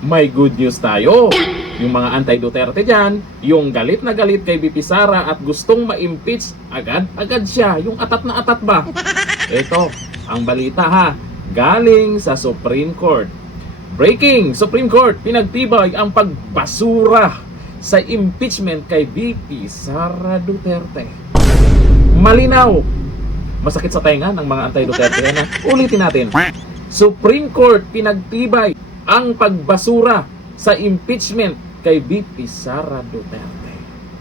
may good news tayo. Yung mga anti-Duterte dyan, yung galit na galit kay BP Sara at gustong ma-impeach, agad-agad siya. Yung atat na atat ba? Ito, ang balita ha, galing sa Supreme Court. Breaking! Supreme Court, pinagtibay ang pagbasura sa impeachment kay BP Sara Duterte. Malinaw! Masakit sa tenga ng mga anti-Duterte yan ha. Ulitin natin. Supreme Court, pinagtibay ang pagbasura sa impeachment kay BP Sara Duterte.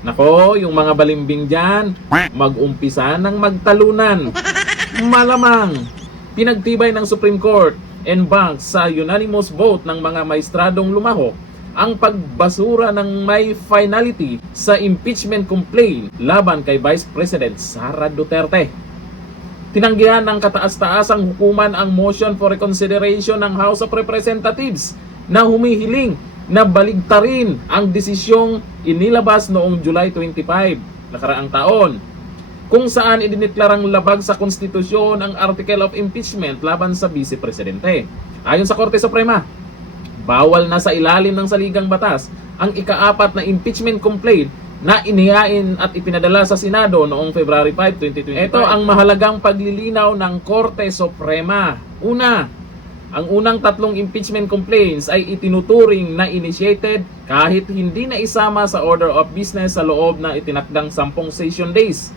Nako, yung mga balimbing dyan, mag-umpisa ng magtalunan. Malamang, pinagtibay ng Supreme Court and bank sa unanimous vote ng mga maestradong lumaho ang pagbasura ng may finality sa impeachment complaint laban kay Vice President Sara Duterte. Tinanggihan ng kataas-taasang hukuman ang motion for reconsideration ng House of Representatives na humihiling na baligtarin ang desisyong inilabas noong July 25, nakaraang taon, kung saan idineklarang labag sa konstitusyon ang Article of Impeachment laban sa Vice Presidente. Ayon sa Korte Suprema, bawal na sa ilalim ng saligang batas ang ika-4 na impeachment complaint na inihain at ipinadala sa Senado noong February 5, 2025. Ito ang mahalagang paglilinaw ng Korte Suprema. Una, ang unang 3 impeachment complaints ay itinuturing na initiated kahit hindi na isama sa order of business sa loob na itinakdang 10 session days.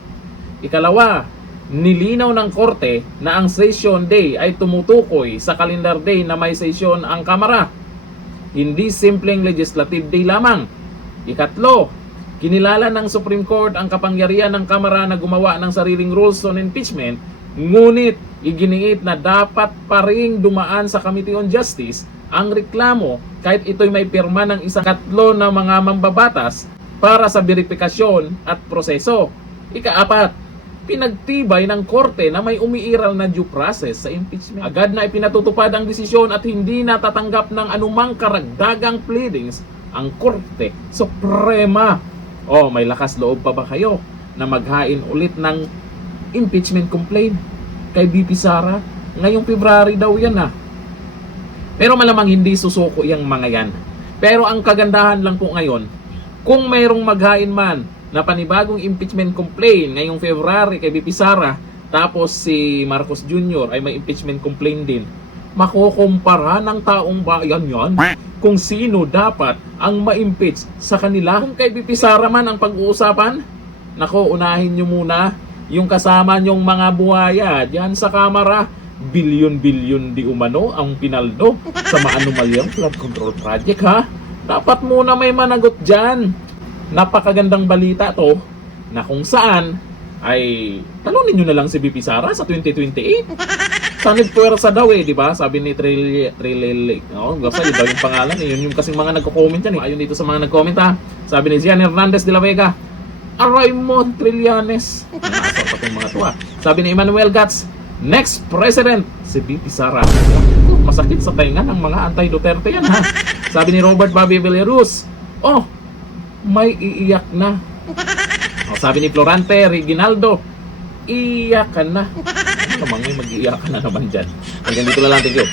Ikalawa, nilinaw ng Korte na ang session day ay tumutukoy sa calendar day na may session ang Kamara, hindi simpleng legislative day lamang. Ikatlo, kinilala ng Supreme Court ang kapangyarihan ng Kamara na gumawa ng sariling rules on impeachment, ngunit iginiit na dapat pa ring dumaan sa Committee on Justice ang reklamo kahit ito'y may pirma ng isang 3 na mga mambabatas para sa verifikasyon at proseso. Ika-4, pinagtibay ng korte na may umiiral na due process sa impeachment. Agad na ipinatutupad ang desisyon at hindi natatanggap ng anumang karagdagang pleadings ang Korte Suprema. Oh, may lakas loob pa ba kayo na maghain ulit ng impeachment complaint kay BP Sara? Ngayong February daw yan ha. Pero malamang hindi susuko yung mga yan. Pero ang kagandahan lang po ngayon, kung mayroong maghain man na panibagong impeachment complaint ngayong February kay BP Sara, tapos si Marcos Jr. ay may impeachment complaint din, makukumpara ng taong bayan yan kung sino dapat ang ma-impeach sa kanila. Kung kay BP Sara man ang pag-uusapan, nako, unahin nyo muna yung kasama nyong mga buhaya diyan sa Kamara. Bilyon-bilyon di umano ang pinaldo sa maanumalyang flood control project ha. Dapat muna may managot dyan. Napakagandang balita to na kung saan ay talunin nyo na lang si BP Sara sa 2028. Sanid puwersa daw di ba? Sabi ni Trilele. No, basta yun daw yung pangalan yun yung kasing mga nagko-comment yan Ayun dito sa mga nag-comment ha. Sabi ni Zian Hernandez de la Vega, aray mo, Trillanes. Nakasar pa itong mga tuwa. Sabi ni Emmanuel Gats, next president, si BP Sara. Masakit sa tainga ng mga anti-Duterte yan ha. Sabi ni Robert Bobby Villaruz, oh, may iiyak na. Sabi ni Florante Reginaldo, iiyak ka na. Ano namang may mag-iiyak ka na naman dyan. Hanggang dito na lang, thank you.